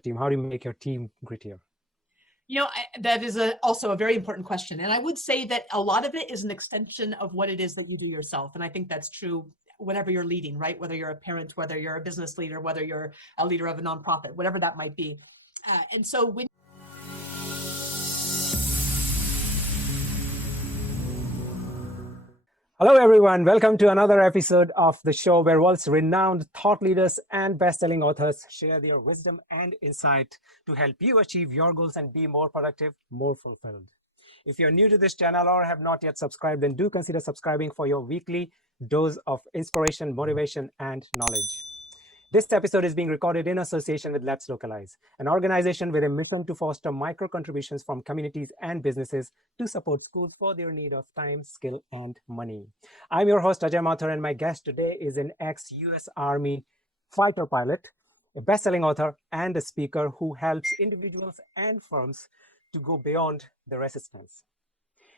team? How do you make your team grittier? That is also a very important question. And I would say that a lot of it is an extension of what it is that you do yourself. And I think that's true whenever you're leading, right? Whether you're a parent, whether you're a business leader, whether you're a leader of a nonprofit, whatever that might be. And so when Hello, everyone. Welcome to another episode of the show where world's renowned thought leaders and best-selling authors share their wisdom and insight to help you achieve your goals and be more productive, more fulfilled. If you're new to this channel or have not yet subscribed, then do consider subscribing for your weekly dose of inspiration, motivation, and knowledge. This episode is being recorded in association with Let's Localize, an organization with a mission to foster micro contributions from communities and businesses to support schools for their need of time, skill, and money. I'm your host, Ajay Mathur, and my guest today is an ex-US Army fighter pilot, a best-selling author, and a speaker who helps individuals and firms to go beyond the resistance.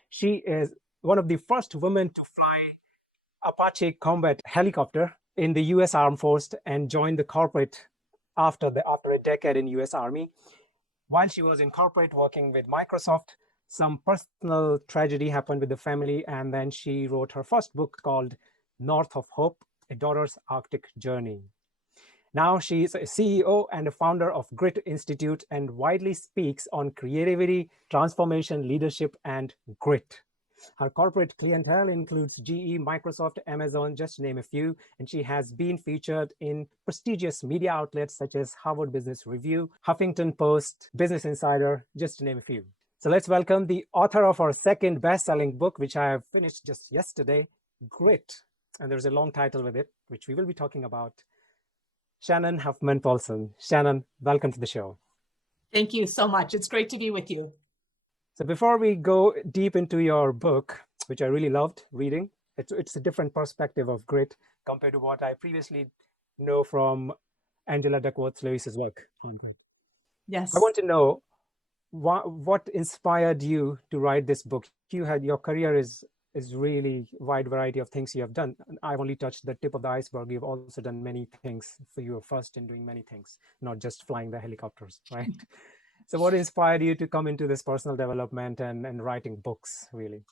She is one of the first women to fly Apache combat helicopter in the U.S. Armed Forces and joined the corporate after a decade in U.S. Army. While she was in corporate working with Microsoft, some personal tragedy happened with the family, and then she wrote her first book called North of Hope, A Daughter's Arctic Journey. Now she is a CEO and a founder of Grit Institute and widely speaks on creativity, transformation, leadership, and grit. Her corporate clientele includes GE, Microsoft, Amazon, just to name a few, and she has been featured in prestigious media outlets such as Harvard Business Review, Huffington Post, Business Insider, just to name a few. So let's welcome the author of our second best-selling book, which I have finished just yesterday, Grit. And there's a long title with it, which we will be talking about. Shannon Huffman Polson. Shannon, welcome to the show. Thank you so much. It's great to be with you. So before we go deep into your book, which I really loved reading, it's a different perspective of grit compared to what I previously know from Angela Duckworth-Lewis's work on grit. Yes. I want to know what inspired you to write this book. Your career is really wide variety of things you have done. And I've only touched the tip of the iceberg. You've also done many things. So you were first in doing many things, not just flying the helicopters, right? So what inspired you to come into this personal development and writing books, really?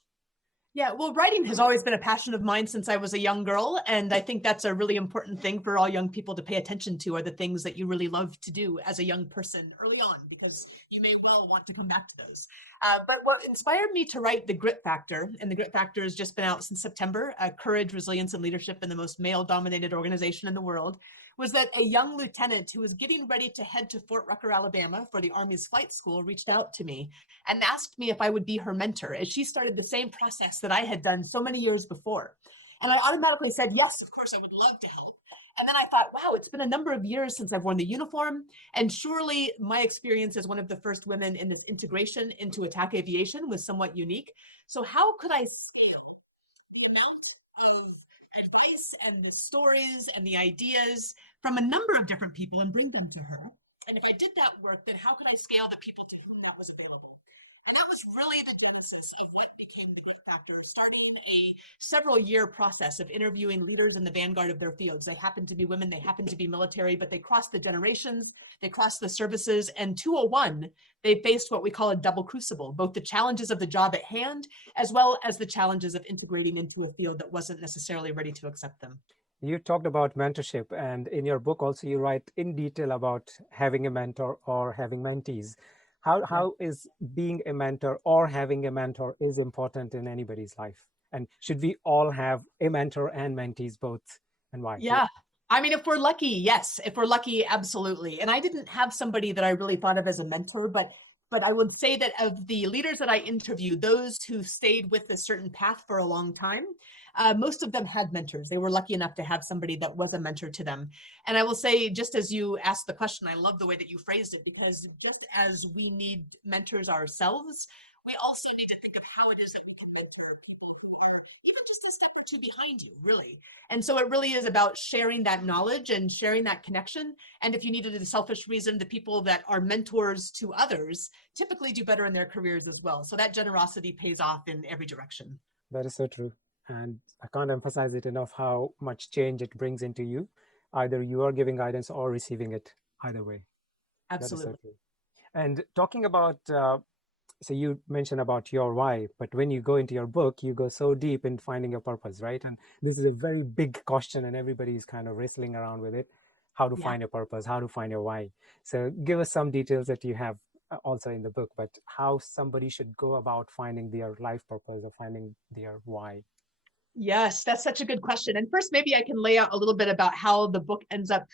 Yeah, well, writing has always been a passion of mine since I was a young girl. And I think that's a really important thing for all young people to pay attention to, are the things that you really love to do as a young person early on, because you may well want to come back to those. But what inspired me to write The Grit Factor, and The Grit Factor has just been out since September, Courage, Resilience, and Leadership in the most male-dominated organization in the world, was that a young lieutenant who was getting ready to head to Fort Rucker, Alabama for the Army's flight school reached out to me and asked me if I would be her mentor, as she started the same process that I had done so many years before. And I automatically said, yes, of course, I would love to help. And then I thought, wow, it's been a number of years since I've worn the uniform. And surely my experience as one of the first women in this integration into attack aviation was somewhat unique. So how could I scale the amount of advice and the stories and the ideas from a number of different people and bring them to her? And if I did that work, then how could I scale the people to whom that was available? And that was really the genesis of what became the Grit Factor, starting a several-year process of interviewing leaders in the vanguard of their fields. They happened to be women, they happened to be military, but they crossed the generations, they crossed the services, and 201, they faced what we call a double crucible, both the challenges of the job at hand, as well as the challenges of integrating into a field that wasn't necessarily ready to accept them. You talked about mentorship, and in your book also you write in detail about having a mentor or having mentees. How is being a mentor or having a mentor is important in anybody's life? And should we all have a mentor and mentees both, and why? Yeah. I mean, if we're lucky, yes. If we're lucky, absolutely. And I didn't have somebody that I really thought of as a mentor, but I would say that of the leaders that I interviewed, those who stayed with a certain path for a long time, most of them had mentors. They were lucky enough to have somebody that was a mentor to them. And I will say, just as you asked the question, I love the way that you phrased it, because just as we need mentors ourselves, we also need to think of how it is that we can mentor people who are even just a step or two behind you, really. And so it really is about sharing that knowledge and sharing that connection. And if you needed a selfish reason, the people that are mentors to others typically do better in their careers as well. So that generosity pays off in every direction. That is so true. And I can't emphasize it enough how much change it brings into you. Either you are giving guidance or receiving it, either way. That is so Absolutely. true. And talking about, so you mentioned about your why, but when you go into your book, you go so deep in finding your purpose, right? And this is a very big question, and everybody is kind of wrestling around with it. How to Yeah. find your purpose, how to find your why. So give us some details that you have also in the book, but how somebody should go about finding their life purpose or finding their why. Yes, that's such a good question. And first, maybe I can lay out a little bit about how the book ends up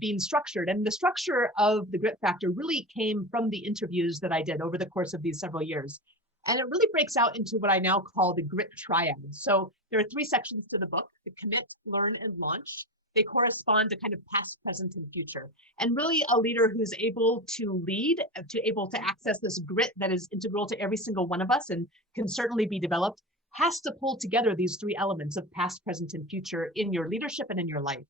being structured. And the structure of the Grit Factor really came from the interviews that I did over the course of these several years. And it really breaks out into what I now call the Grit Triad. So there are three sections to the book: the commit, learn, and launch. They correspond to kind of past, present, and future. And really a leader who's able to lead, to able to access this grit that is integral to every single one of us and can certainly be developed, has to pull together these three elements of past, present, and future in your leadership and in your life.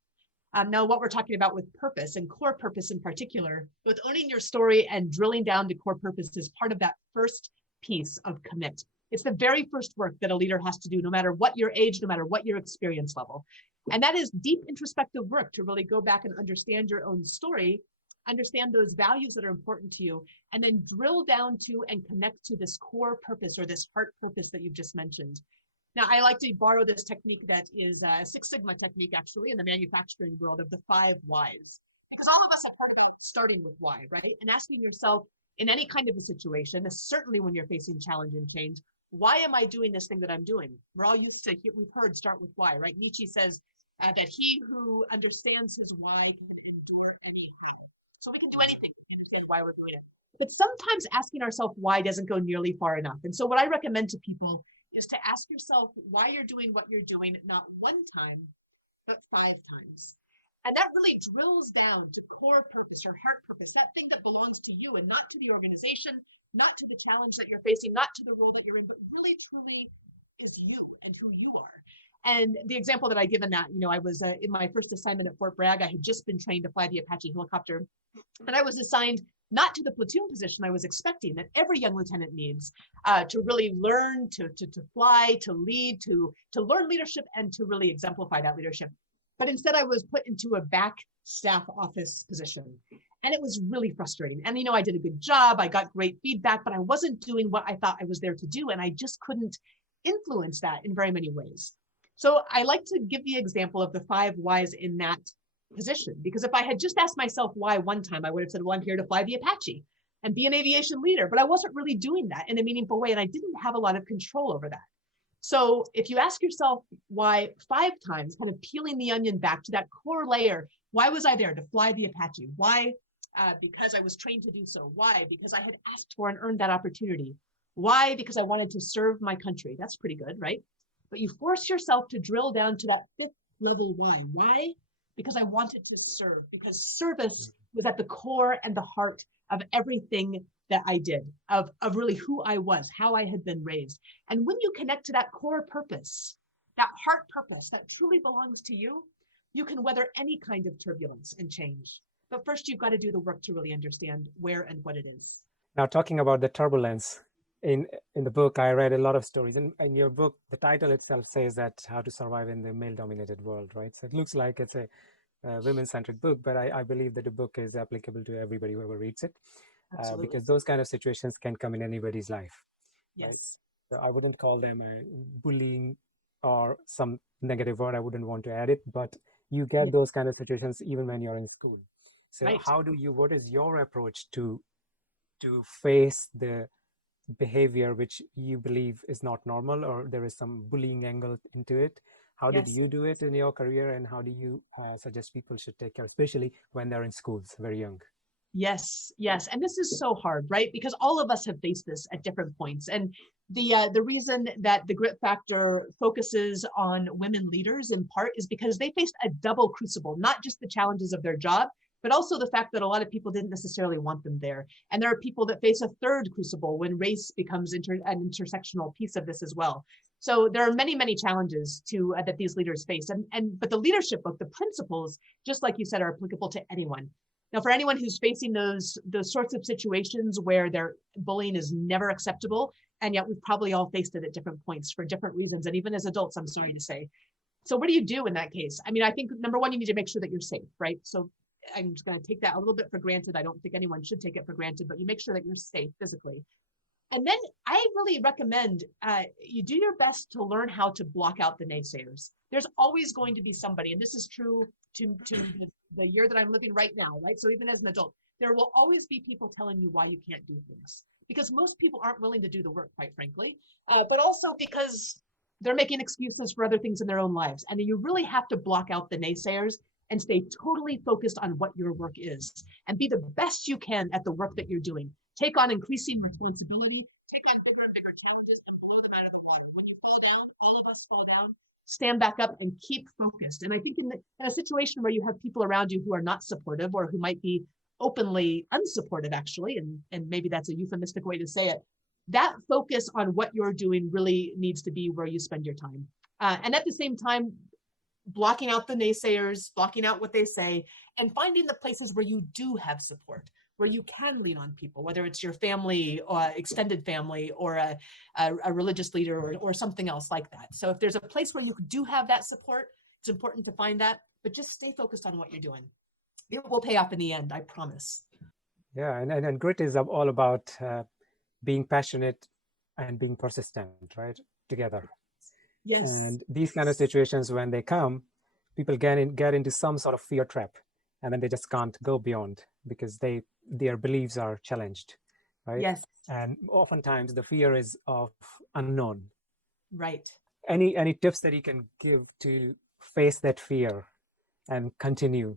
Now, what we're talking about with purpose and core purpose in particular, with owning your story and drilling down to core purpose is part of that first piece of commit. It's the very first work that a leader has to do, no matter what your age, no matter what your experience level. And that is deep introspective work to really go back and understand your own story, understand those values that are important to you, and then drill down to and connect to this core purpose or this heart purpose that you've just mentioned. Now, I like to borrow this technique that is a Six Sigma technique, actually, in the manufacturing world, of the 5 whys. Because all of us have heard about starting with why, right? And asking yourself in any kind of a situation, certainly when you're facing challenge and change, why am I doing this thing that I'm doing? We're all used to, we've heard start with why, right? Nietzsche says that he who understands his why can endure any how. So we can do anything to understand why we're doing it. But sometimes asking ourselves why doesn't go nearly far enough. And so what I recommend to people is to ask yourself why you're doing what you're doing, not one time, but 5 times. And that really drills down to core purpose or heart purpose, that thing that belongs to you and not to the organization, not to the challenge that you're facing, not to the role that you're in, but really truly is you and who you are. And the example that I give in that, I was in my first assignment at Fort Bragg. I had just been trained to fly the Apache helicopter, and I was assigned not to the platoon position I was expecting that every young lieutenant needs, to really learn to fly, to lead, to learn leadership, and to really exemplify that leadership. But instead, I was put into a back staff office position. And it was really frustrating. And, I did a good job. I got great feedback, but I wasn't doing what I thought I was there to do. And I just couldn't influence that in very many ways. So I like to give the example of the 5 whys in that position, because if I had just asked myself why one time, I would have said, well, I'm here to fly the Apache and be an aviation leader, but I wasn't really doing that in a meaningful way. And I didn't have a lot of control over that. So if you ask yourself why 5 times, kind of peeling the onion back to that core layer, why was I there to fly the Apache? Why? Because I was trained to do so. Why? Because I had asked for and earned that opportunity. Why? Because I wanted to serve my country. That's pretty good, right? But you force yourself to drill down to that 5th level why. Why? Because I wanted to serve, because service was at the core and the heart of everything that I did, of really who I was, how I had been raised. And when you connect to that core purpose, that heart purpose that truly belongs to you, you can weather any kind of turbulence and change. But first, you've got to do the work to really understand where and what it is. Now, talking about the turbulence, in the book, I read a lot of stories. In your book, the title itself says that how to survive in the male-dominated world, right? So it looks like it's a women-centric book, but I believe that the book is applicable to everybody, whoever reads it, because those kind of situations can come in anybody's life, yes. Right? So I wouldn't call them bullying or some negative word. I wouldn't want to add it, but you get those kind of situations even when you're in school. So Right. what is your approach to face the behavior which you believe is not normal, or there is some bullying angle into it? How did you do it in your career, and how do you suggest people should take care, especially when they're in schools very young? Yes. And this is so hard, right? Because all of us have faced this at different points. And the reason that the Grit Factor focuses on women leaders in part is because they faced a double crucible, not just the challenges of their job, but also the fact that a lot of people didn't necessarily want them there. And there are people that face a third crucible when race becomes an intersectional piece of this as well. So there are many, many challenges that these leaders face. But the leadership book, the principles, just like you said, are applicable to anyone. Now, for anyone who's facing those sorts of situations where their bullying is never acceptable, and yet we've probably all faced it at different points for different reasons, and even as adults, I'm sorry to say. So what do you do in that case? I mean, I think number one, you need to make sure that you're safe, right? So I'm just going to take that a little bit for granted. I don't think anyone should take it for granted, but you make sure that you're safe physically. And then I really recommend you do your best to learn how to block out the naysayers. There's always going to be somebody, and this is true to the year that I'm living right now, right? So even as an adult, there will always be people telling you why you can't do things, because most people aren't willing to do the work, quite frankly, but also because they're making excuses for other things in their own lives. And you really have to block out the naysayers and stay totally focused on what your work is and be the best you can at the work that you're doing. Take on increasing responsibility, take on bigger and bigger challenges, and blow them out of the water. When you fall down, all of us fall down, stand back up and keep focused. And I think in a situation where you have people around you who are not supportive or who might be openly unsupportive, actually, and maybe that's a euphemistic way to say it, that focus on what you're doing really needs to be where you spend your time. And at the same time, blocking out the naysayers, blocking out what they say, and finding the places where you do have support, where you can lean on people, whether it's your family or extended family or a religious leader or something else like that. So if there's a place where you do have that support, it's important to find that, but just stay focused on what you're doing. It will pay off in the end, I promise. Yeah, and grit is all about being passionate and being persistent, right? Together. Yes. And these kind of situations, when they come, people get into some sort of fear trap, and then they just can't go beyond because their beliefs are challenged, right? Yes. And oftentimes the fear is of unknown. Right. Any tips that you can give to face that fear and continue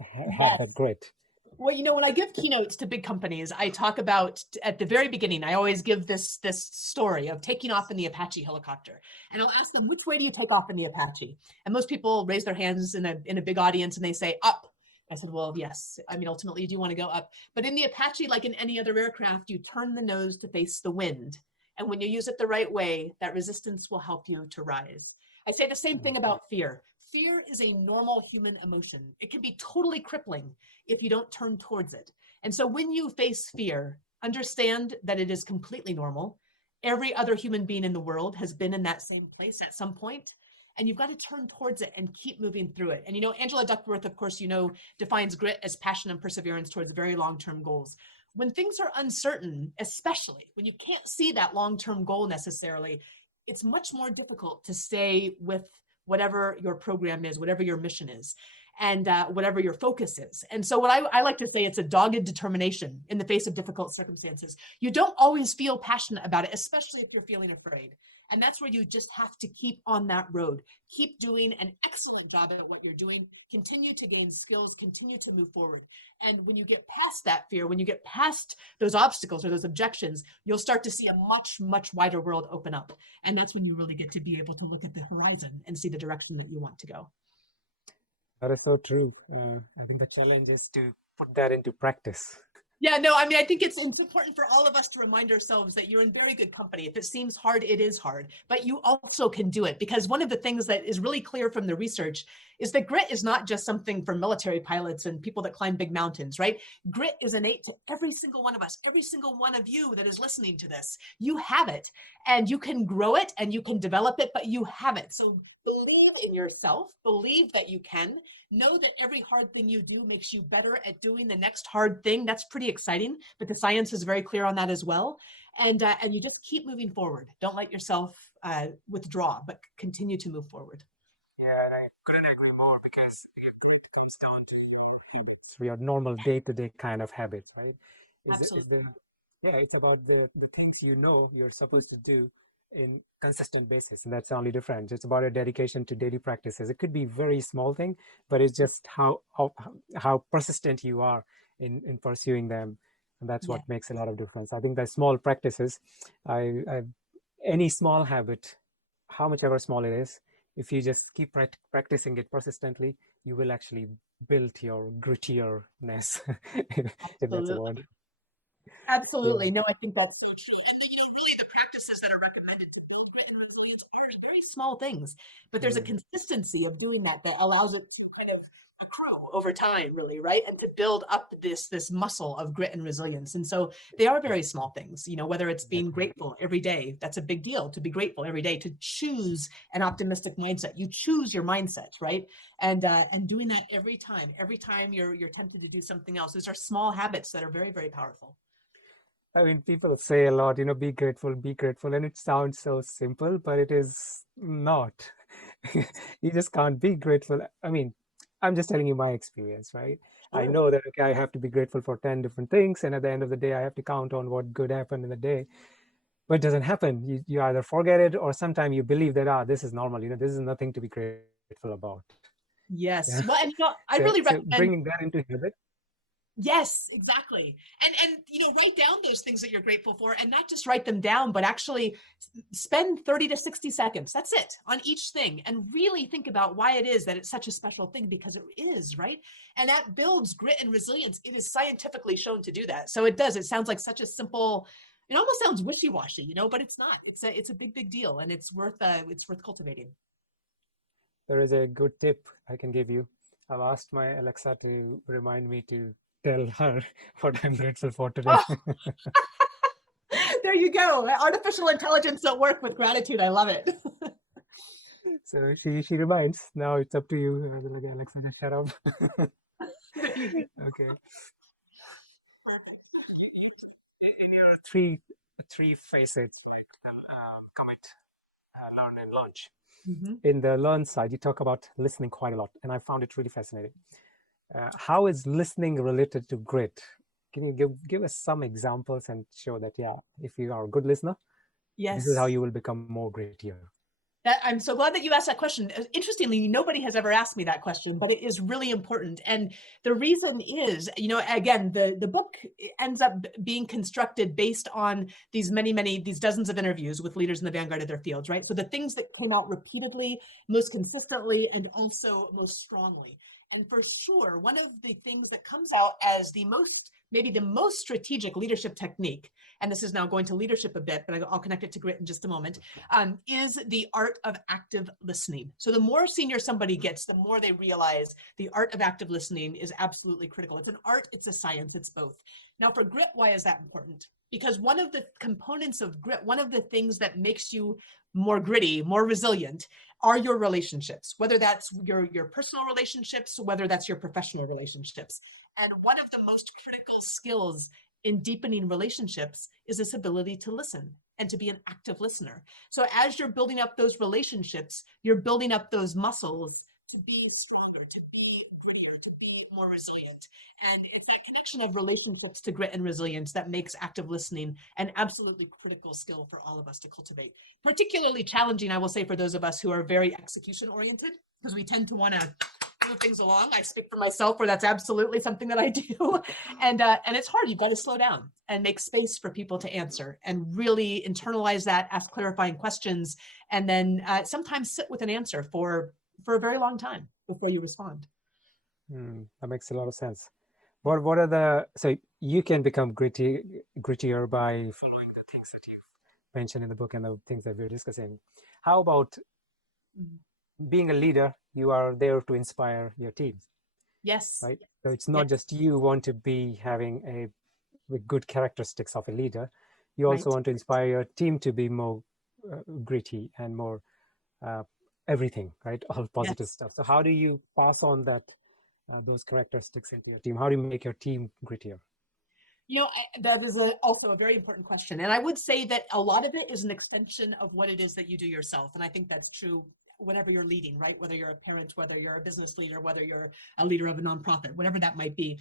have that grit? Well, when I give keynotes to big companies, I talk about at the very beginning, I always give this story of taking off in the Apache helicopter. And I'll ask them, which way do you take off in the Apache? And most people raise their hands in a big audience and they say up. I said, well, yes. I mean, ultimately you do want to go up. But in the Apache, like in any other aircraft, you turn the nose to face the wind. And when you use it the right way, that resistance will help you to rise. I say the same thing about fear. Fear is a normal human emotion. It can be totally crippling if you don't turn towards it. And so when you face fear, understand that it is completely normal. Every other human being in the world has been in that same place at some point, and you've got to turn towards it and keep moving through it. And Angela Duckworth, of course, defines grit as passion and perseverance towards very long-term goals. When things are uncertain, especially when you can't see that long-term goal necessarily, it's much more difficult to stay with whatever your program is, whatever your mission is, and whatever your focus is. And so what I like to say, it's a dogged determination in the face of difficult circumstances. You don't always feel passionate about it, especially if you're feeling afraid. And that's where you just have to keep on that road. Keep doing an excellent job at what you're doing. Continue to gain skills, continue to move forward. And when you get past that fear, when you get past those obstacles or those objections, you'll start to see a much, much wider world open up. And that's when you really get to be able to look at the horizon and see the direction that you want to go. That is so true. I think the challenge is to put that into practice. Yeah, no, I mean, I think it's important for all of us to remind ourselves that you're in very good company. If it seems hard, it is hard, but you also can do it, because one of the things that is really clear from the research is that grit is not just something for military pilots and people that climb big mountains, right? Grit is innate to every single one of us, every single one of you that is listening to this. You have it, and you can grow it and you can develop it, but you have it. So believe in yourself, believe that you can. Know that every hard thing you do makes you better at doing the next hard thing. That's pretty exciting, but the science is very clear on that as well. And you just keep moving forward. Don't let yourself withdraw, but continue to move forward. Yeah, and I couldn't agree more, because it comes down to your normal day-to-day kind of habits, right? Absolutely. It's about the things you're supposed to do in consistent basis, and that's the only difference. It's about a dedication to daily practices. It could be very small thing, but it's just how persistent you are in pursuing them, and that's what makes a lot of difference. I think the small practices, any small habit, how much ever small it is, if you just keep practicing it persistently, you will actually build your grittierness, if that's a word. Absolutely. No, I think that's so true. And, really the practices that are recommended to build grit and resilience are very small things, but there's a consistency of doing that allows it to kind of accrue over time, really, right? And to build up this muscle of grit and resilience. And so they are very small things, whether it's being grateful every day. That's a big deal, to be grateful every day, to choose an optimistic mindset. You choose your mindset, right? And doing that every time you're tempted to do something else. Those are small habits that are very, very powerful. I mean, people say a lot, be grateful, and it sounds so simple, but it is not. You just can't be grateful. I mean, I'm just telling you my experience, right? I Sure. know that, okay, I have to be grateful for 10 different things, and at the end of the day, I have to count on what good happened in the day. But it doesn't happen. You either forget it, or sometimes you believe that, this is normal, this is nothing to be grateful about. Yeah. Yes. Well, and I So, really so recommend. bringing that into habit. Yes, exactly. And write down those things that you're grateful for, and not just write them down, but actually spend 30 to 60 seconds. That's it, on each thing, and really think about why it is that it's such a special thing, because it is, right? And that builds grit and resilience. It is scientifically shown to do that. So it does. It sounds like such a simple, it almost sounds wishy-washy, but it's not. It's a big deal, and it's worth cultivating. There is a good tip I can give you. I've asked my Alexa to remind me to tell her what I'm grateful for today. Oh, there you go. Artificial intelligence at work with gratitude. I love it. So she reminds. Now it's up to you. Like, Alexa, just shut up. Okay. In your three facets, right? Commit, learn, and launch. Mhm. In the learn side, you talk about listening quite a lot, and I found it really fascinating. How is listening related to grit? Can you give us some examples and show that, yeah, if you are a good listener, this is how Yes. you will become more grittier? I'm so glad that you asked that question. Interestingly, nobody has ever asked me that question, but it is really important. And the reason is, again, the book ends up being constructed based on these these dozens of interviews with leaders in the vanguard of their fields, right? So the things that came out repeatedly, most consistently, and also most strongly. And for sure, one of the things that comes out as maybe the most strategic leadership technique, and this is now going to leadership a bit, but I'll connect it to grit in just a moment, is the art of active listening. So the more senior somebody gets, the more they realize the art of active listening is absolutely critical. It's an art, it's a science, it's both. Now for grit, why is that important? Because one of the components of grit, one of the things that makes you more gritty, more resilient, are your relationships, whether that's your personal relationships, whether that's your professional relationships. And one of the most critical skills in deepening relationships is this ability to listen and to be an active listener. So as you're building up those relationships, you're building up those muscles to be stronger, to be grittier, to be more resilient. And it's that connection of relationships to grit and resilience that makes active listening an absolutely critical skill for all of us to cultivate. Particularly challenging, I will say, for those of us who are very execution oriented, because we tend to want to move things along. I speak for myself, where that's absolutely something that I do. And it's hard. You've got to slow down and make space for people to answer, and really internalize that, ask clarifying questions, and then sometimes sit with an answer for a very long time before you respond. That makes a lot of sense. What are so you can become grittier by following the things that you mentioned in the book and the things that we're discussing. How about being a leader? You are there to inspire your team, Yes. right? So it's Yes. not just you want to be having with good characteristics of a leader. You Right. also want to inspire your team to be more gritty and more everything, right? All positive Yes. stuff. So how do you pass on those characteristics into your team? How do you make your team grittier? That is also a very important question. And I would say that a lot of it is an extension of what it is that you do yourself. And I think that's true whenever you're leading, right? Whether you're a parent, whether you're a business leader, whether you're a leader of a nonprofit, whatever that might be.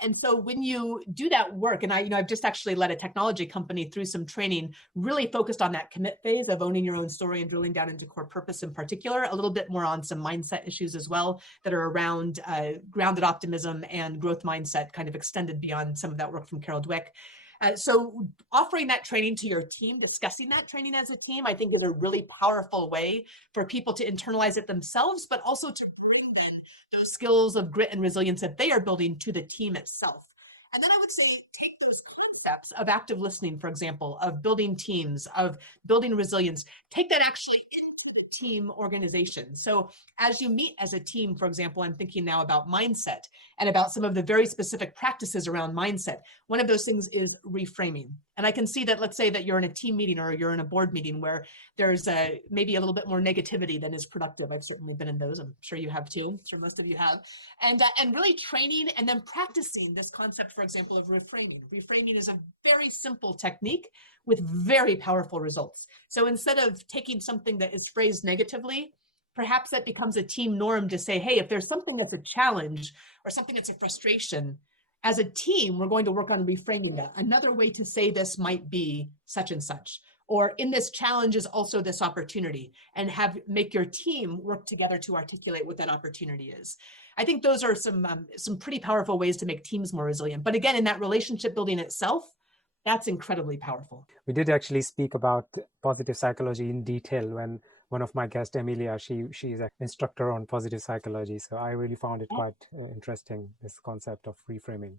And so when you do that work, and I've just actually led a technology company through some training, really focused on that commit phase of owning your own story and drilling down into core purpose in particular, a little bit more on some mindset issues as well that are around grounded optimism and growth mindset, kind of extended beyond some of that work from Carol Dweck. So offering that training to your team, discussing that training as a team, I think is a really powerful way for people to internalize it themselves, but also to bring then those skills of grit and resilience that they are building to the team itself. And then I would say take those concepts of active listening, for example, of building teams, of building resilience, take that actually into team organization. So as you meet as a team, for example, I'm thinking now about mindset and about some of the very specific practices around mindset. One of those things is reframing. And I can see that, let's say that you're in a team meeting or you're in a board meeting where there's maybe a little bit more negativity than is productive. I've certainly been in those. I'm sure you have too. I'm sure most of you have. And really training and then practicing this concept, for example, of reframing. Reframing is a very simple technique with very powerful results. So instead of taking something that is phrased negatively, perhaps that becomes a team norm to say, hey, if there's something that's a challenge or something that's a frustration, as a team, we're going to work on reframing that. Another way to say this might be such and such, or in this challenge is also this opportunity, and make your team work together to articulate what that opportunity is. I think those are some pretty powerful ways to make teams more resilient. But again, in that relationship building itself, that's incredibly powerful. We did actually speak about positive psychology in detail when one of my guests, Emilia, she is an instructor on positive psychology. So I really found it quite interesting, this concept of reframing.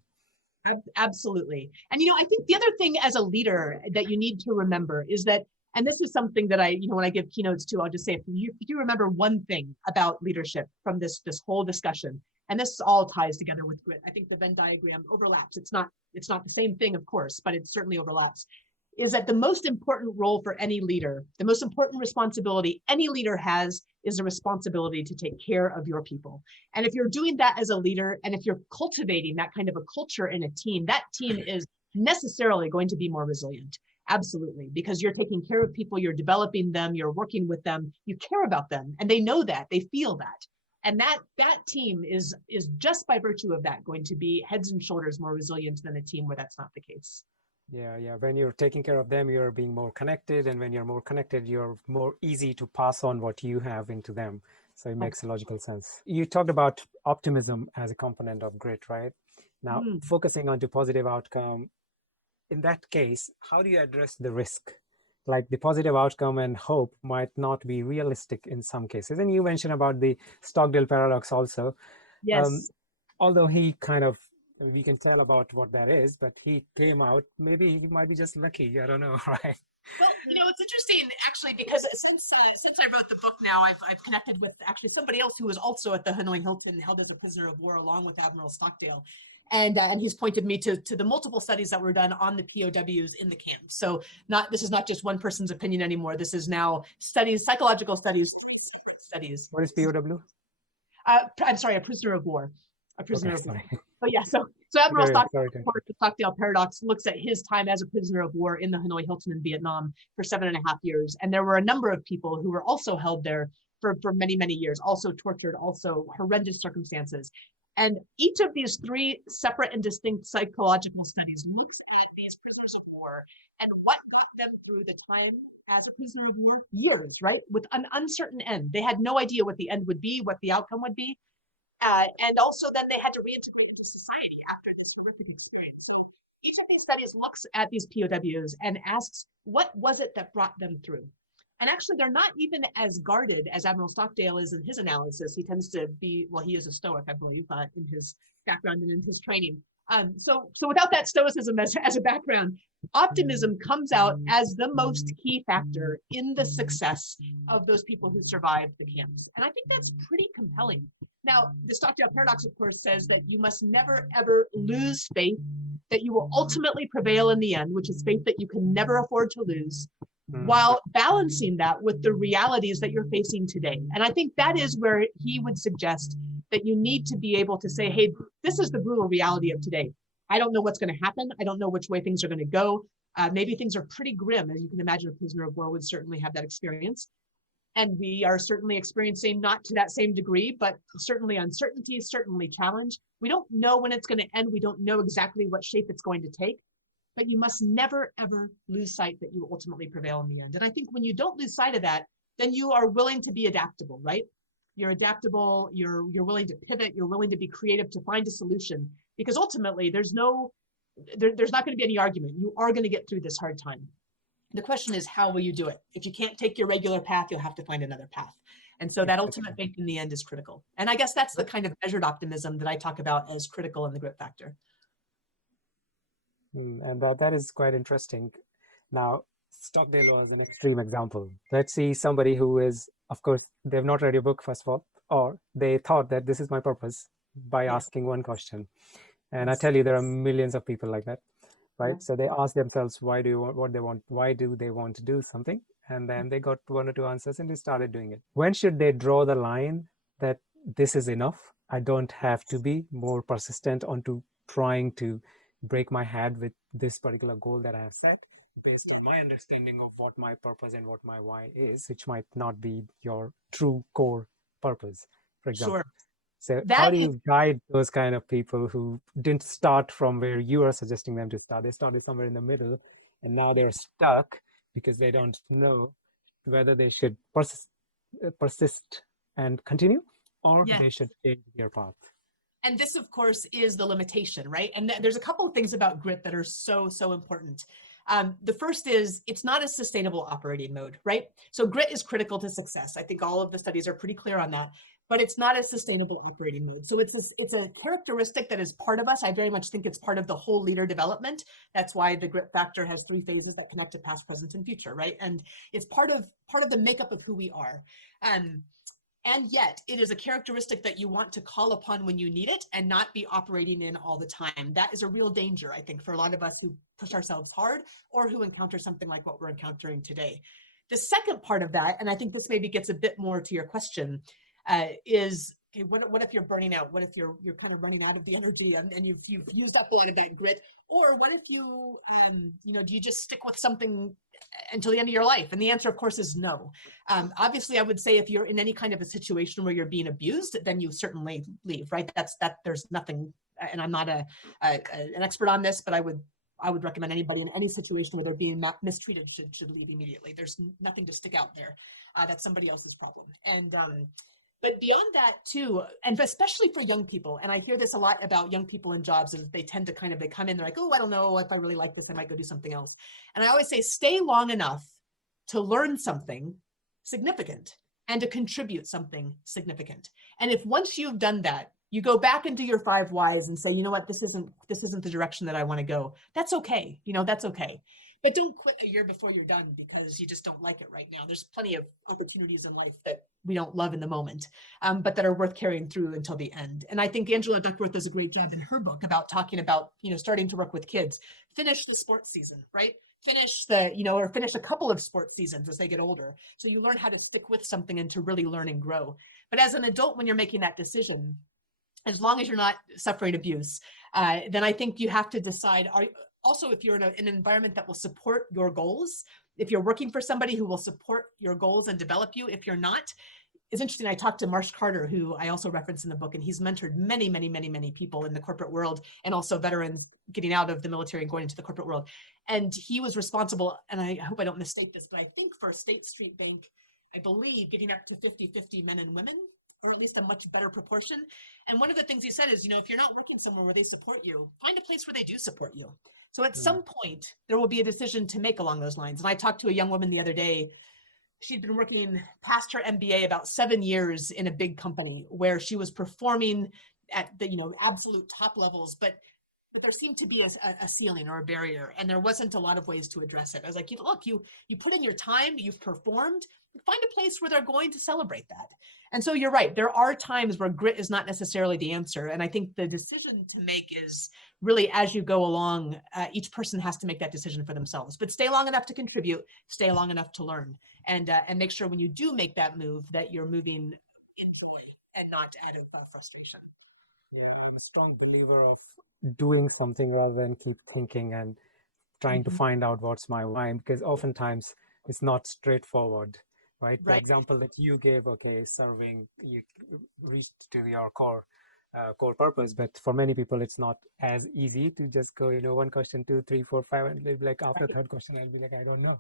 Absolutely. And, I think the other thing as a leader that you need to remember is that, and this is something that I, when I give keynotes too, I'll just say, if you remember one thing about leadership from this whole discussion, and this all ties together with grit. I think the Venn diagram overlaps. It's not the same thing, of course, but it certainly overlaps. Is that the most important role for any leader, the most important responsibility any leader has is a responsibility to take care of your people. And if you're doing that as a leader, and if you're cultivating that kind of a culture in a team, that team is necessarily going to be more resilient. Absolutely, because you're taking care of people, you're developing them, you're working with them, you care about them, and they know that, they feel that. And that team is just by virtue of that going to be heads and shoulders more resilient than a team where that's not the case. Yeah. When you're taking care of them, you're being more connected. And when you're more connected, you're more easy to pass on what you have into them. So it makes logical sense. You talked about optimism as a component of grit, right? Now, focusing on to positive outcome, in that case, how do you address the risk? Like the positive outcome and hope might not be realistic in some cases. And you mentioned about the Stockdale paradox also. Yes. Although he kind of, we can tell about what that is, but he came out, maybe he might be just lucky. I don't know, right? Well, it's interesting actually, because since I wrote the book now, I've connected with actually somebody else who was also at the Hanoi Hilton held as a prisoner of war along with Admiral Stockdale. And he's pointed me to the multiple studies that were done on the POWs in the camp. So this is not just one person's opinion anymore. This is now studies, psychological studies, studies. What is POW? I'm sorry, a prisoner of war. A prisoner of war. But yeah, so Admiral Stockdale paradox looks at his time as a prisoner of war in the Hanoi Hilton in Vietnam for 7.5 years. And there were a number of people who were also held there for many, many years, also tortured, also horrendous circumstances. And each of these 3 separate and distinct psychological studies looks at these prisoners of war and what got them through the time as a prisoner of war. Years, right? With an uncertain end. They had no idea what the end would be, what the outcome would be. And also then they had to reintegrate into society after this horrific experience. So each of these studies looks at these POWs and asks, what was it that brought them through? And actually, they're not even as guarded as Admiral Stockdale is in his analysis. He tends to be, well, he is a Stoic, I believe, in his background and in his training. So without that Stoicism as a background, optimism comes out as the most key factor in the success of those people who survived the camps. And I think that's pretty compelling. Now, the Stockdale paradox, of course, says that you must never, ever lose faith that you will ultimately prevail in the end, which is faith that you can never afford to lose, while balancing that with the realities that you're facing today. And I think that is where he would suggest that you need to be able to say, hey, this is the brutal reality of today. I don't know what's going to happen. I don't know which way things are going to go. Maybe things are pretty grim, as you can imagine. A prisoner of war would certainly have that experience. And we are certainly experiencing, not to that same degree, but certainly uncertainty, certainly challenge. We don't know when it's going to end. We don't know exactly what shape it's going to take. But you must never, ever lose sight that you ultimately prevail in the end. And I think when you don't lose sight of that, then you are willing to be adaptable, right? You're adaptable, you're willing to pivot, you're willing to be creative to find a solution. Because ultimately, there's not going to be any argument. You are going to get through this hard time. The question is, how will you do it? If you can't take your regular path, you'll have to find another path. And so that ultimate faith in the end is critical. And I guess that's the kind of measured optimism that I talk about as critical in the grit factor. And that is quite interesting. Now, Stockdale was an extreme example. Let's see somebody who is of course, they've not read your book, first of all, or they thought that this is my purpose by Yes. asking one question. And I Yes. tell you, there are millions of people like that, right? Yeah. So they ask themselves, why do you want what they want? Why do they want to do something? And then they got one or two answers and they started doing it. When should they draw the line that this is enough? I don't have to be more persistent onto trying to break my head with this particular goal that I have set based on my understanding of what my purpose and what my why is, which might not be your true core purpose, for example. Sure. So how That do is, you guide those kind of people who didn't start from where you are suggesting them to start? They started somewhere in the middle and now they're stuck because they don't know whether they should persist and continue, or yeah. they should change their path. And this, of course, is the limitation, right? And there's a couple of things about grit that are so, so important. The first is it's not a sustainable operating mode, right? So grit is critical to success. I think all of the studies are pretty clear on that, but it's not a sustainable operating mode. So it's a characteristic that is part of us. I very much think it's part of the whole leader development. That's why the grit factor has 3 phases that connect to past, present, and future, right? And it's part of the makeup of who we are. And yet it is a characteristic that you want to call upon when you need it and not be operating in all the time. That is a real danger, I think, for a lot of us who push ourselves hard or who encounter something like what we're encountering today. The second part of that, and I think this maybe gets a bit more to your question, is, okay, what if you're burning out? What if you're kind of running out of the energy and you've used up a lot of that grit? Or what if you, do you just stick with something until the end of your life? And the answer, of course, is no. Obviously, I would say if you're in any kind of a situation where you're being abused, then you certainly leave, right? There's nothing, and I'm not an expert on this, but I would recommend anybody in any situation where they're being mistreated should leave immediately. There's nothing to stick out there. That's somebody else's problem. And but beyond that too, and especially for young people, and I hear this a lot about young people in jobs, is they tend to they come in, they're like, oh, I don't know if I really like this, I might go do something else. And I always say, stay long enough to learn something significant and to contribute something significant. And if once you've done that, you go back into your 5 whys and say, you know what, this isn't the direction that I want to go. That's okay. That's okay. But don't quit a year before you're done because you just don't like it right now. There's plenty of opportunities in life that we don't love in the moment, but that are worth carrying through until the end. And I think Angela Duckworth does a great job in her book about talking about, starting to work with kids. Finish the sports season, right? Finish or finish a couple of sports seasons as they get older. So you learn how to stick with something and to really learn and grow. But as an adult, when you're making that decision, as long as you're not suffering abuse, then I think you have to decide, also, if you're in an environment that will support your goals, if you're working for somebody who will support your goals and develop you, if you're not, it's interesting. I talked to Marsh Carter, who I also reference in the book, and he's mentored many, many, many, many people in the corporate world and also veterans getting out of the military and going into the corporate world. And he was responsible, and I hope I don't mistake this, but I think for State Street Bank, I believe getting up to 50-50 men and women, or at least a much better proportion. And one of the things he said is, if you're not working somewhere where they support you, find a place where they do support you. So at some point, there will be a decision to make along those lines. And I talked to a young woman the other day. She'd been working past her MBA about 7 years in a big company where she was performing at the absolute top levels, but there seemed to be a ceiling or a barrier, and there wasn't a lot of ways to address it. I was like, look, you put in your time, you've performed, find a place where they're going to celebrate that. And so you're right, there are times where grit is not necessarily the answer. And I think the decision to make is really as you go along, each person has to make that decision for themselves. But stay long enough to contribute, stay long enough to learn, and make sure when you do make that move that you're moving into it and not out of frustration. Yeah, I'm a strong believer of doing something rather than keep thinking and trying to find out what's my why, because oftentimes it's not straightforward, right? The example that you gave, okay, serving, you reached to your core purpose, but for many people it's not as easy to just go, one question, 2, 3, 4, 5, and they'll be like, after third question I'll be like, I don't know.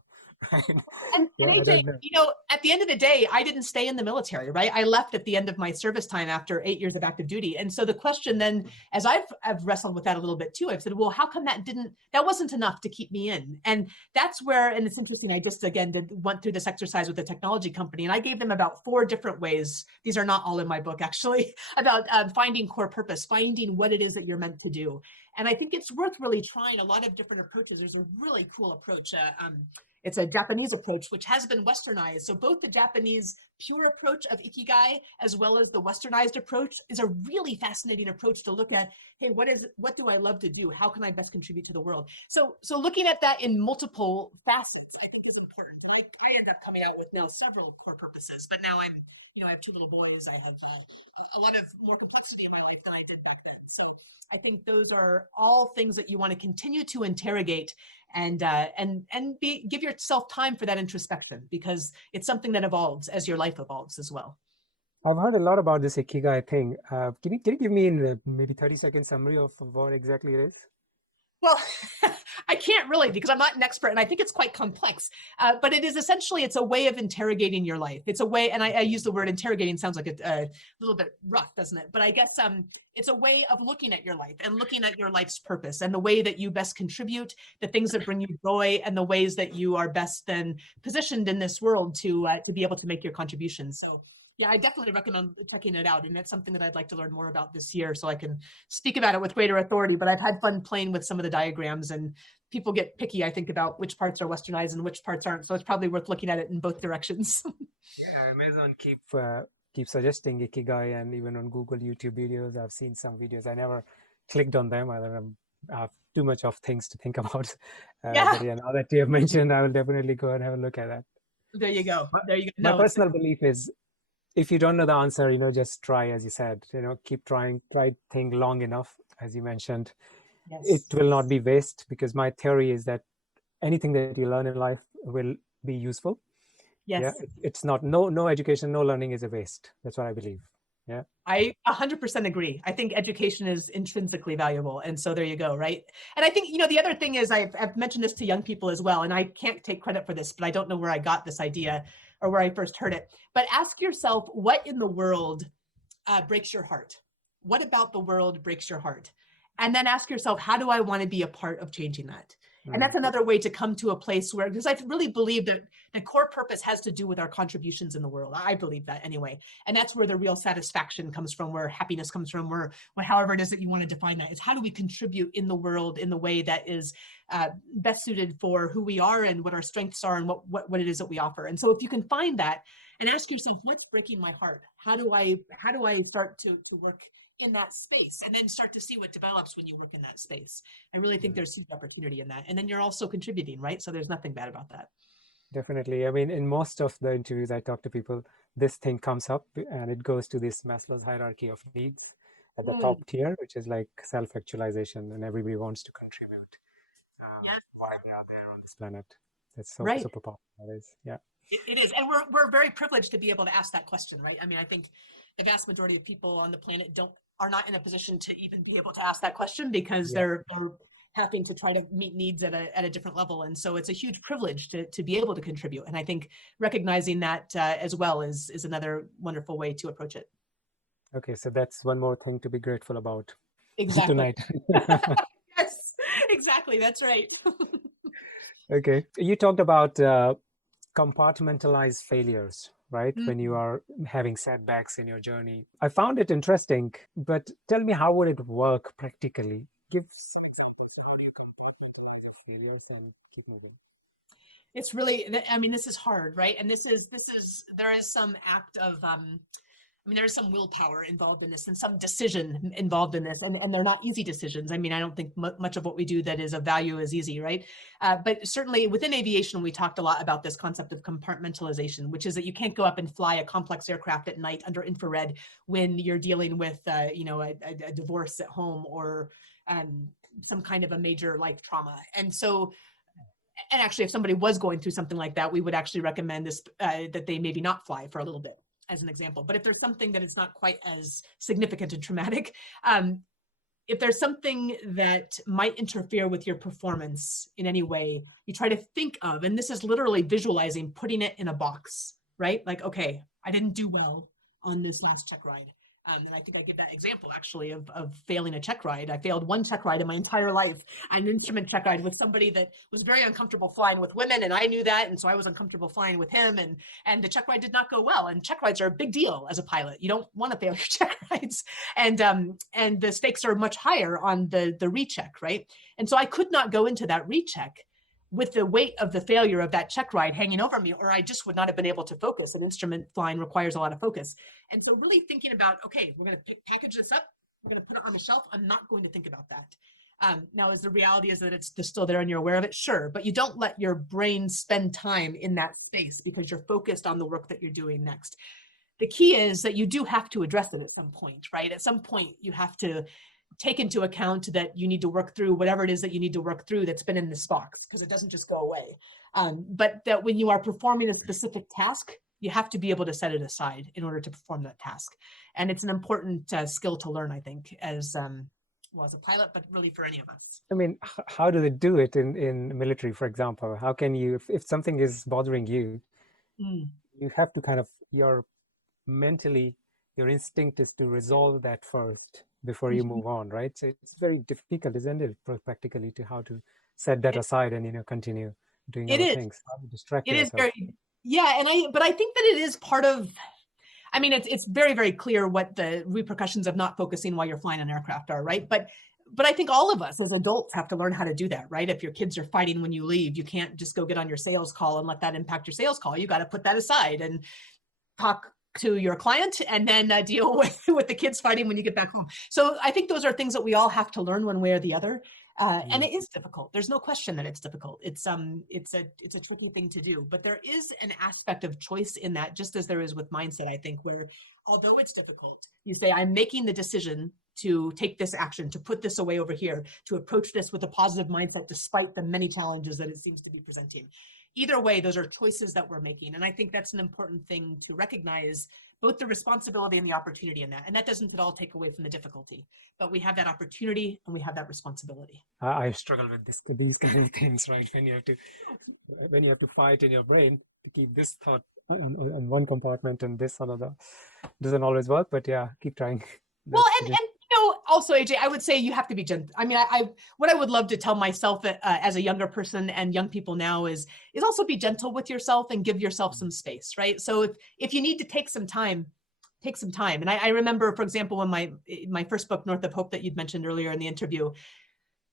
And Ajay, at the end of the day, I didn't stay in the military, right? I left at the end of my service time after 8 years of active duty. And so the question then, as I've wrestled with that a little bit too, I've said, well, how come that wasn't enough to keep me in? And that's where, and it's interesting, I just again went through this exercise with a technology company, and I gave them about 4 different ways. These are not all in my book, actually, about finding finding core purpose, finding what it is that you're meant to do. And I think it's worth really trying a lot of different approaches. There's a really cool approach. It's a Japanese approach, which has been westernized. So both the Japanese pure approach of ikigai as well as the westernized approach is a really fascinating approach to look at, hey, what do I love to do? How can I best contribute to the world? So looking at that in multiple facets, I think is important. Like I end up coming out with now several core purposes, but now I have 2 little boys. I have a lot of more complexity in my life than I did back then. So I think those are all things that you want to continue to interrogate and give yourself time for that introspection, because it's something that evolves as your life evolves as well. I've heard a lot about this ikigai thing. Can you give me in maybe 30-second summary of what exactly it is? Well, I can't really, because I'm not an expert, and I think it's quite complex. But it is essentially, it's a way of interrogating your life. It's a way, and I use the word interrogating, sounds like a little bit rough, doesn't it? But I guess it's a way of looking at your life and looking at your life's purpose and the way that you best contribute, the things that bring you joy, and the ways that you are best then positioned in this world to be able to make your contributions. So yeah, I definitely recommend checking it out. And that's something that I'd like to learn more about this year so I can speak about it with greater authority. But I've had fun playing with some of the diagrams, and people get picky, I think, about which parts are westernized and which parts aren't. So it's probably worth looking at it in both directions. Yeah, Amazon keep suggesting ikigai, and even on Google YouTube videos, I've seen some videos. I never clicked on them. I have too much of things to think about. Yeah. But yeah, now that you have mentioned, I will definitely go and have a look at that. There you go. There you go. My personal belief is, if you don't know the answer, just try, as you said, keep trying, think long enough, as you mentioned. Yes. It will not be waste, because my theory is that anything that you learn in life will be useful. Yes. Yeah. It's not, no education, no learning is a waste. That's what I believe. Yeah. I 100% agree. I think education is intrinsically valuable. And so there you go, right? And I think, the other thing is I've mentioned this to young people as well, and I can't take credit for this, but I don't know where I got this idea or where I first heard it. But ask yourself, what in the world breaks your heart? What about the world breaks your heart? And then ask yourself, how do I want to be a part of changing that? And that's another way to come to a place where, because I really believe that the core purpose has to do with our contributions in the world. I believe that anyway. And that's where the real satisfaction comes from, where happiness comes from, where however it is that you want to define that, is how do we contribute in the world in the way that is best suited for who we are and what our strengths are and what it is that we offer. And so if you can find that and ask yourself, what's breaking my heart? How do I start to work in that space, and then start to see what develops when you work in that space? I really think there's huge opportunity in that. And then you're also contributing, right? So there's nothing bad about that. Definitely. I mean, in most of the interviews I talk to people, this thing comes up, and it goes to this Maslow's hierarchy of needs at the top tier, which is like self-actualization, and everybody wants to contribute why they are there on this planet. That's so super powerful. That is, yeah. It is. And we're very privileged to be able to ask that question, right? I mean, I think the vast majority of people on the planet are not in a position to even be able to ask that question, because they're having to try to meet needs at a different level. And so it's a huge privilege to be able to contribute. And I think recognizing that as well is another wonderful way to approach it. Okay, so that's one more thing to be grateful about tonight. Yes, exactly. That's right. Okay. You talked about compartmentalize failures, right? When you are having setbacks in your journey. I found it interesting, but tell me, how would it work practically? Give some examples. How do you compartmentalize your failures and keep moving? It's really, I mean, this is hard, right? And there is some act of, there's some willpower involved in this and some decision involved in this, and they're not easy decisions. I mean, I don't think much of what we do that is of value is easy, right? But certainly within aviation, we talked a lot about this concept of compartmentalization, which is that you can't go up and fly a complex aircraft at night under infrared when you're dealing with, a divorce at home or some kind of a major life trauma. And so, and actually, if somebody was going through something like that, we would actually recommend this, that they maybe not fly for a little bit, as an example. But if there's something that is not quite as significant and traumatic, if there's something that might interfere with your performance in any way, you try to think of, and this is literally visualizing, putting it in a box, right? Like, okay, I didn't do well on this last check ride. And I think I give that example actually of failing a check ride. I failed one check ride in my entire life, an instrument check ride with somebody that was very uncomfortable flying with women, and I knew that, and so I was uncomfortable flying with him, and the check ride did not go well. And check rides are a big deal as a pilot. You don't want to fail your check rides, and the stakes are much higher on the recheck, right? And so I could not go into that recheck with the weight of the failure of that check ride hanging over me, or I just would not have been able to focus. An instrument flying requires a lot of focus. And so really thinking about, okay, we're going to package this up. We're going to put it on the shelf. I'm not going to think about that. Now, as the reality is that it's still there and you're aware of it, sure, but you don't let your brain spend time in that space because you're focused on the work that you're doing next. The key is that you do have to address it at some point, right? At some point, you have to take into account that you need to work through whatever it is that you need to work through that's been in this box, because it doesn't just go away. But that when you are performing a specific task, you have to be able to set it aside in order to perform that task. And it's an important skill to learn, I think, as well, as a pilot, but really for any of us. I mean, how do they do it in military, for example? How can you, if something is bothering you, you have to kind of, your instinct is to resolve that first before you move on, right? So it's very difficult, isn't it, practically, to how to set that aside and continue doing other things. How to distract yourself. It is very, yeah, but I think that it is part of. I mean, it's very, very clear what the repercussions of not focusing while you're flying an aircraft are, right? But I think all of us as adults have to learn how to do that, right? If your kids are fighting when you leave, you can't just go get on your sales call and let that impact your sales call. You got to put that aside and talk to your client and then deal with the kids fighting when you get back home. So I think those are things that we all have to learn one way or the other. And it is difficult. There's no question that it's difficult. It's a tricky thing to do, but there is an aspect of choice in that, just as there is with mindset, I think, where although it's difficult, you say, I'm making the decision to take this action, to put this away over here, to approach this with a positive mindset, despite the many challenges that it seems to be presenting. Either way, those are choices that we're making. And I think that's an important thing to recognize, both the responsibility and the opportunity in that. And that doesn't at all take away from the difficulty, but we have that opportunity and we have that responsibility. I struggle with these kind of things, right? When you have to fight in your brain to keep this thought in one compartment and this another. Doesn't always work, but yeah, keep trying. Well, and also, Ajay, I would say you have to be gentle. I mean, what I would love to tell myself as a younger person and young people now is also be gentle with yourself and give yourself some space, right? So if you need to take some time, take some time. And I remember, for example, when my first book, North of Hope, that you'd mentioned earlier in the interview,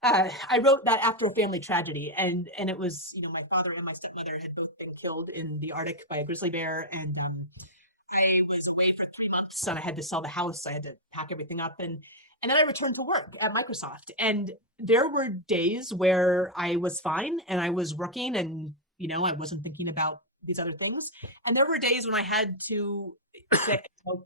I wrote that after a family tragedy, and it was, my father and my stepmother had both been killed in the Arctic by a grizzly bear, and I was away for 3 months, and I had to sell the house. I had to pack everything up, and then I returned to work at Microsoft. And there were days where I was fine and I was working, and I wasn't thinking about these other things. And there were days when I had to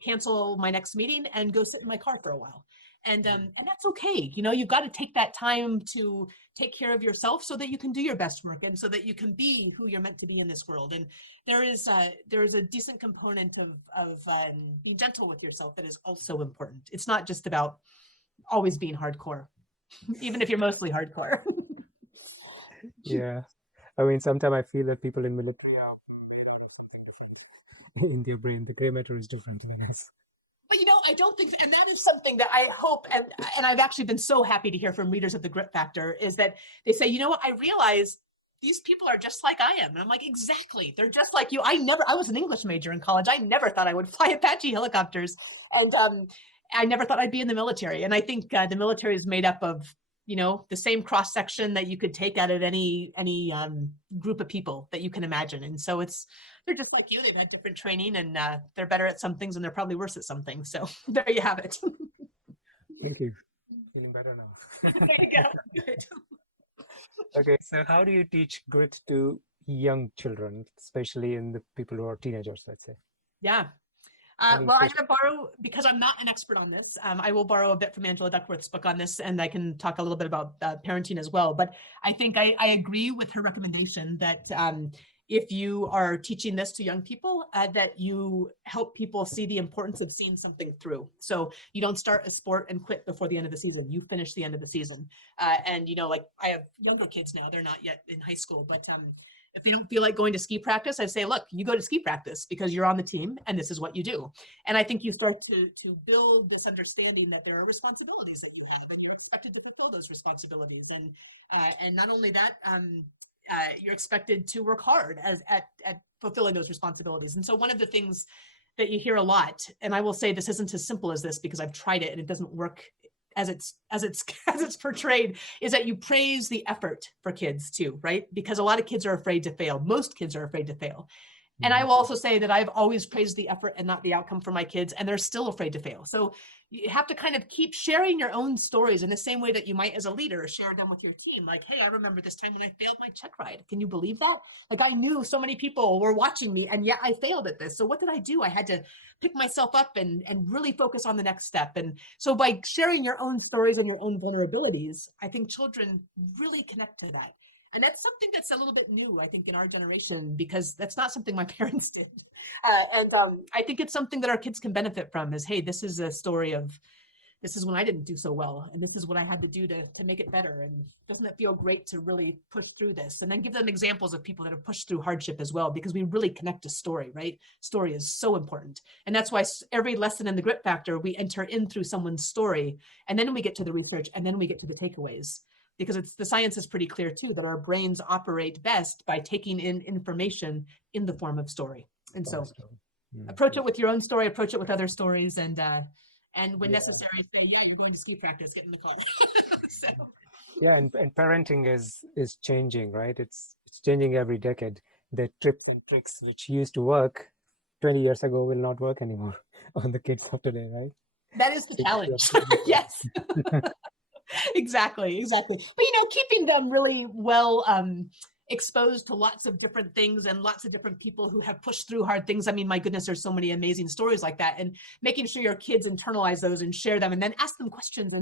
cancel my next meeting and go sit in my car for a while. And that's okay. You've got to take that time to take care of yourself so that you can do your best work and so that you can be who you're meant to be in this world. And there is a decent component of being gentle with yourself that is also important. It's not just about always being hardcore, even if you're mostly hardcore. Yeah. I mean, sometimes I feel that people in military are made out of something different in their brain. The gray matter is different, I guess. But I don't think, and that is something that I hope, and I've actually been so happy to hear from readers of the Grit Factor, is that they say, what, I realize these people are just like I am. And I'm like, exactly. They're just like you. I was an English major in college. I never thought I would fly Apache helicopters. And I never thought I'd be in the military. And I think the military is made up of, the same cross section that you could take out of any group of people that you can imagine. And so they're just like you. They've had different training, and they're better at some things and they're probably worse at some things. So there you have it. Thank you. Feeling better now. There you go. Okay, so how do you teach grit to young children, especially in the people who are teenagers, let's say? Yeah. Well, I'm going to borrow, because I'm not an expert on this, I will borrow a bit from Angela Duckworth's book on this, and I can talk a little bit about parenting as well. But I think I agree with her recommendation that if you are teaching this to young people, that you help people see the importance of seeing something through. So you don't start a sport and quit before the end of the season. You finish the end of the season. And, like I have younger kids now, they're not yet in high school, but If they don't feel like going to ski practice, I say, look, you go to ski practice because you're on the team and this is what you do. And I think you start to build this understanding that there are responsibilities that you have and you're expected to fulfill those responsibilities. And not only that, you're expected to work hard at fulfilling those responsibilities. And so one of the things that you hear a lot, and I will say this isn't as simple as this because I've tried it and it doesn't work as it's portrayed, is that you praise the effort for kids too, right? Because a lot of kids are afraid to fail. Most kids are afraid to fail. And I will also say that I've always praised the effort and not the outcome for my kids, and they're still afraid to fail. So you have to kind of keep sharing your own stories in the same way that you might as a leader share them with your team. Like, hey, I remember this time when I failed my check ride. Can you believe that? Like, I knew so many people were watching me and yet I failed at this. So what did I do? I had to pick myself up and really focus on the next step. And so by sharing your own stories and your own vulnerabilities, I think children really connect to that. And that's something that's a little bit new, I think, in our generation, because that's not something my parents did. And I think it's something that our kids can benefit from is, hey, this is a story of, this is when I didn't do so well. And this is what I had to do to make it better. And doesn't it feel great to really push through this? And then give them examples of people that have pushed through hardship as well, because we really connect to story, right? Story is so important. And that's why every lesson in the Grit Factor, we enter in through someone's story. And then we get to the research and then we get to the takeaways. Because the science is pretty clear too, that our brains operate best by taking in information in the form of story. And so approach it with your own story, approach it with other stories, and when necessary, say, yeah, you're going to ski practice, get in the car. So. Yeah, and parenting is changing, right? It's changing every decade. The tips and tricks which used to work 20 years ago will not work anymore on the kids of today, right? That is the challenge. Yes. Exactly. But, keeping them really well exposed to lots of different things and lots of different people who have pushed through hard things. I mean, my goodness, there's so many amazing stories like that, and making sure your kids internalize those and share them and then ask them questions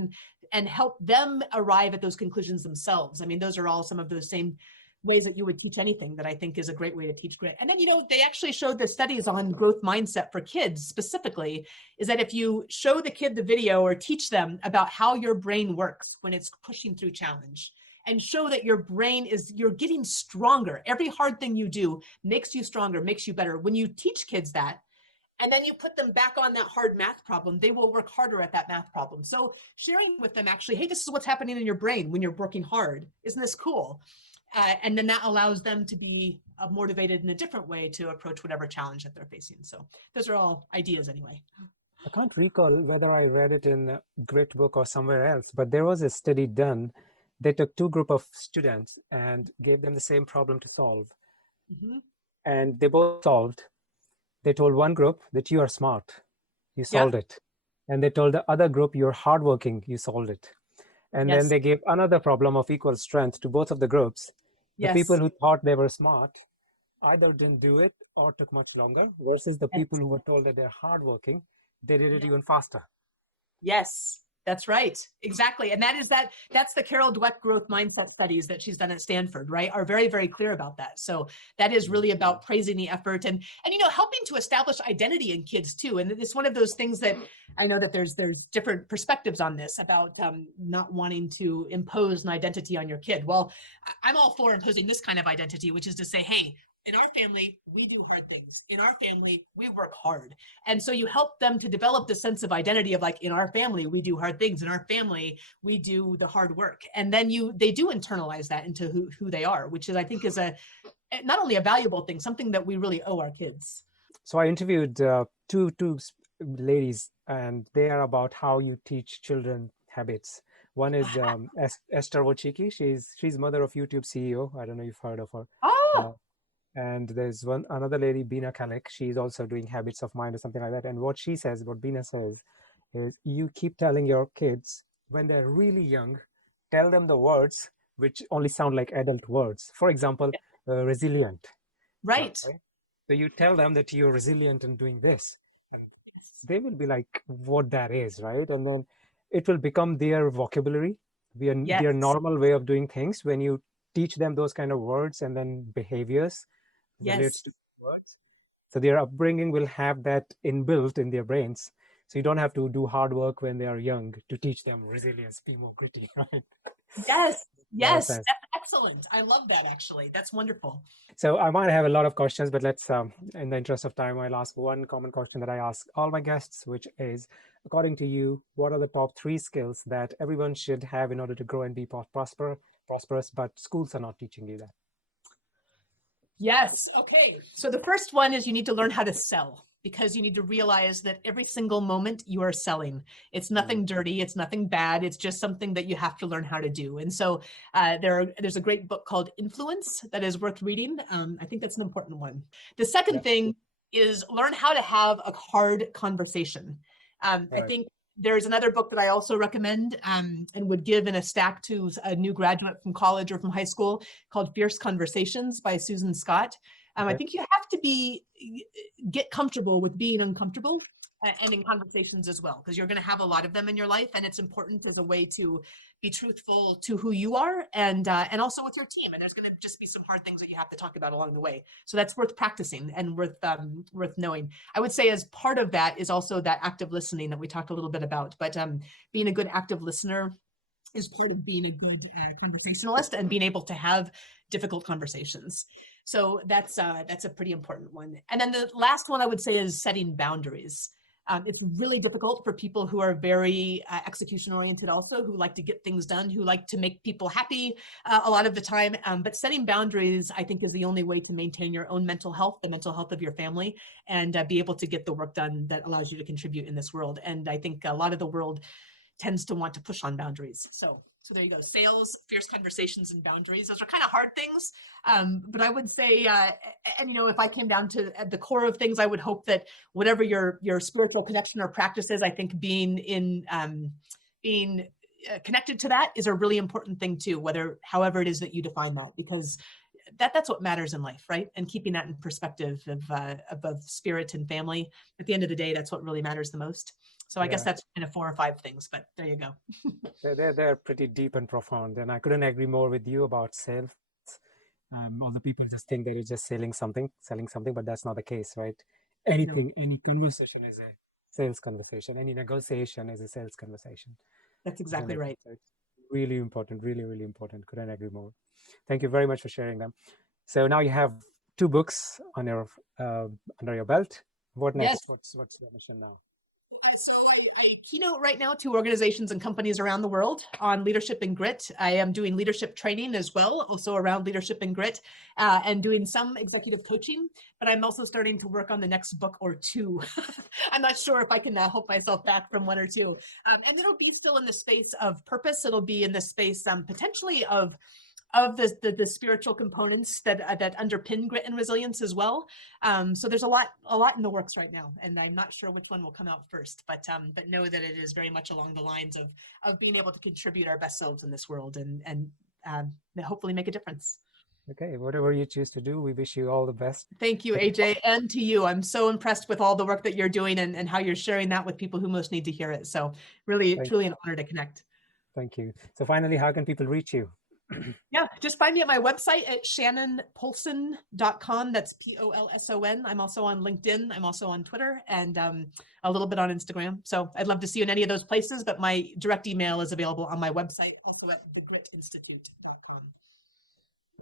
and help them arrive at those conclusions themselves. I mean, those are all some of those same ways that you would teach anything that I think is a great way to teach grit. And then, they actually showed the studies on growth mindset for kids specifically, is that if you show the kid the video or teach them about how your brain works when it's pushing through challenge, and show that your brain you're getting stronger. Every hard thing you do makes you stronger, makes you better. When you teach kids that, and then you put them back on that hard math problem, they will work harder at that math problem. So sharing with them actually, hey, this is what's happening in your brain when you're working hard. Isn't this cool? And then that allows them to be motivated in a different way to approach whatever challenge that they're facing. So those are all ideas anyway. I can't recall whether I read it in a Grit book or somewhere else, but there was a study done. They took two groups of students and gave them the same problem to solve. Mm-hmm. And they both solved. They told one group that you are smart, you solved it. And they told the other group, you're hardworking, you solved it. And then they gave another problem of equal strength to both of the groups. The people who thought they were smart either didn't do it or took much longer, versus the people who were told that they're hardworking, they did it even faster. Yes, that's right. Exactly. And that's the Carol Dweck growth mindset studies that she's done at Stanford, right? Are very, very clear about that. So that is really about praising the effort and helping to establish identity in kids too. And it's one of those things that I know that there's different perspectives on this about not wanting to impose an identity on your kid. Well, I'm all for imposing this kind of identity, which is to say, hey, in our family, we do hard things. In our family, we work hard. And so you help them to develop the sense of identity of like, in our family, we do hard things. In our family, we do the hard work. And then they do internalize that into who they are, which is, I think, is not only a valuable thing, something that we really owe our kids. So I interviewed two ladies, and they are about how you teach children habits. One is Esther Wojcicki. She's mother of YouTube CEO. I don't know if you've heard of her. Oh. And there's another lady, Bina Kalik. She's also doing habits of mind or something like that. And what Bina says is, you keep telling your kids when they're really young, tell them the words which only sound like adult words. For example, resilient. Right. So you tell them that you're resilient in doing this, and they will be like, what that is, right? And then it will become their vocabulary, their normal way of doing things when you teach them those kind of words and then behaviors relates to words. So their upbringing will have that inbuilt in their brains. So you don't have to do hard work when they are young to teach them resilience, be more gritty, right? Yes. Excellent. I love that, actually. That's wonderful. So I might have a lot of questions, but let's, in the interest of time, I'll ask one common question that I ask all my guests, which is, according to you, what are the top 3 skills that everyone should have in order to grow and be prosperous, but schools are not teaching you that? Yes. Okay. So the first one is you need to learn how to sell, because you need to realize that every single moment you are selling. It's nothing dirty. It's nothing bad. It's just something that you have to learn how to do. And so there's a great book called Influence that is worth reading. I think that's an important one. The second thing is learn how to have a hard conversation. I think there's another book that I also recommend and would give in a stack to a new graduate from college or from high school, called Fierce Conversations by Susan Scott. I think you have to get comfortable with being uncomfortable and in conversations as well, because you're going to have a lot of them in your life, and it's important as a way to be truthful to who you are and also with your team. And there's going to just be some hard things that you have to talk about along the way. So that's worth practicing and worth knowing. I would say as part of that is also that active listening that we talked a little bit about. But being a good active listener is part of being a good conversationalist and being able to have difficult conversations. So that's a pretty important one. And then the last one I would say is setting boundaries. It's really difficult for people who are very execution oriented, also, who like to get things done, who like to make people happy a lot of the time. But setting boundaries, I think, is the only way to maintain your own mental health, the mental health of your family, and be able to get the work done that allows you to contribute in this world. And I think a lot of the world tends to want to push on boundaries. So there you go. Sales, fierce conversations, and boundaries. Those are kind of hard things. But I would say, and if I came down to at the core of things, I would hope that whatever your spiritual connection or practice is, I think being connected to that is a really important thing too, however it is that you define that, because that's what matters in life, right? And keeping that in perspective of spirit and family. At the end of the day, that's what really matters the most. So I guess that's kind of 4 or 5 things, but there you go. They're pretty deep and profound, and I couldn't agree more with you about sales. Other people just think that you're just selling something, but that's not the case, right? Any conversation is a sales conversation. Any negotiation is a sales conversation. That's exactly right. So it's really important, really, really important. Couldn't agree more. Thank you very much for sharing them. So now you have 2 books on your under your belt. What next? Yes. What's your mission now? So I keynote right now to organizations and companies around the world on leadership and grit. I am doing leadership training as well, also around leadership and grit, and doing some executive coaching. But I'm also starting to work on the next book or 2. I'm not sure if I can hold myself back from 1 or 2. And it'll be still in the space of purpose. It'll be in the space potentially of the spiritual components that underpin grit and resilience as well. So there's a lot in the works right now, and I'm not sure which one will come out first, but know that it is very much along the lines of being able to contribute our best selves in this world and hopefully make a difference. Okay, whatever you choose to do, we wish you all the best. Thank you, Ajay, and to you. I'm so impressed with all the work that you're doing and how you're sharing that with people who most need to hear it. So really, truly an honor to connect. Thank you. So finally, how can people reach you? Yeah, just find me at my website at shannonpolson.com. That's Polson. I'm also on LinkedIn. I'm also on Twitter and a little bit on Instagram. So I'd love to see you in any of those places, but my direct email is available on my website, also at thegritinstitute.com.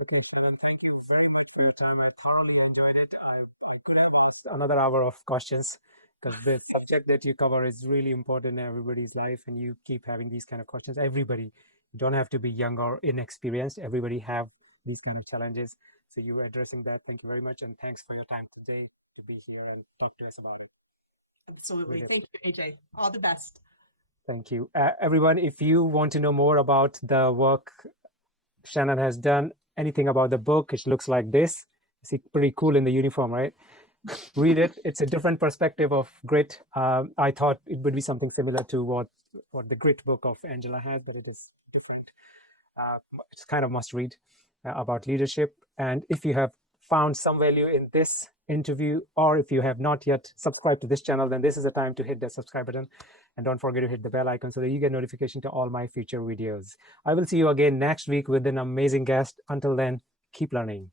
Okay, Shannon, thank you very much for your time. I thoroughly enjoyed it. I could have asked another hour of questions, because the subject that you cover is really important in everybody's life, and you keep having these kind of questions. Everybody, you don't have to be young or inexperienced. Everybody have these kind of challenges. So you're addressing that. Thank you very much. And thanks for your time today to be here and talk to us about it. Absolutely. Really. Thank you, Ajay. All the best. Thank you. Everyone, if you want to know more about the work Shannon has done, anything about the book, it looks like this. It's pretty cool in the uniform, right? Read it. It's a different perspective of grit. I thought it would be something similar to what the grit book of Angela has, but it is different. It's kind of must read about leadership. And if you have found some value in this interview, or if you have not yet subscribed to this channel, then this is the time to hit the subscribe button. And don't forget to hit the bell icon so that you get notification to all my future videos. I will see you again next week with an amazing guest. Until then, keep learning.